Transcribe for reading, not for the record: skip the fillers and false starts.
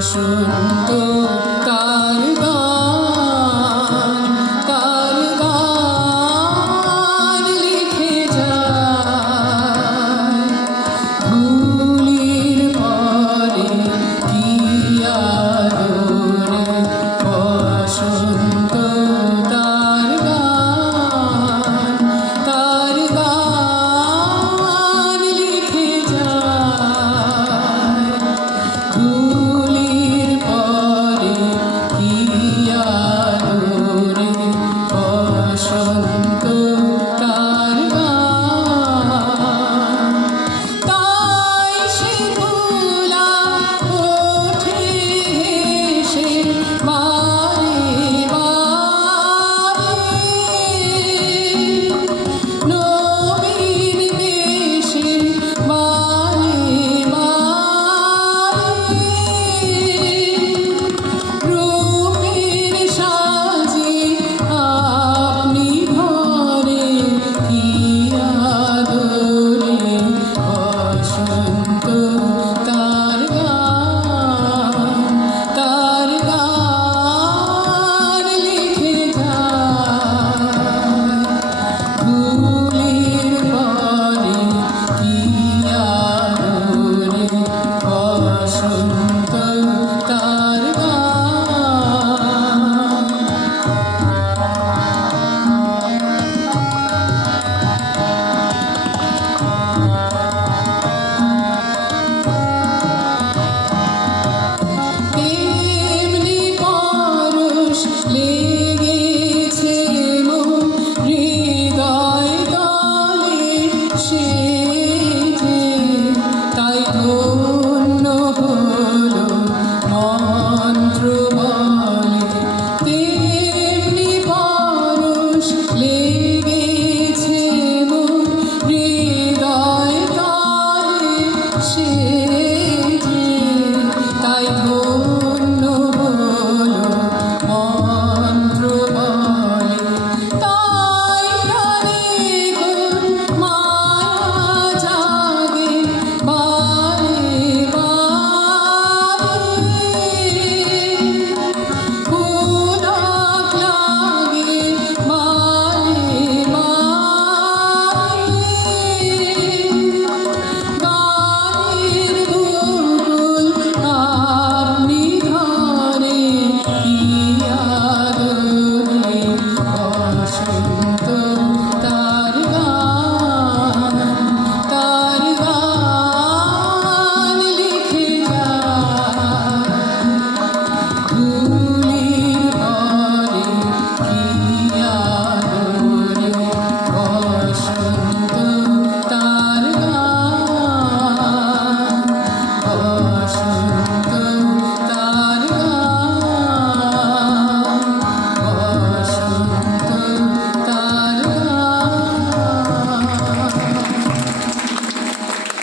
বসন্ত তার গান লিখে যায় ধুলির পরে কি আদরে বসন্ত তার গান লিখে যায় ধুলির পরে কি আদরে বসন্ত তার গান তাই সে ভোলা ওঠে হেসে বারে বারে নবীন বেশে বারে বারে রূপের সাজে আপনি ভরে কি আদরে বসন্ত তার গান লিখে যায় ধুলির পরে কি আদরে বসন্ত তার এমনি পরশ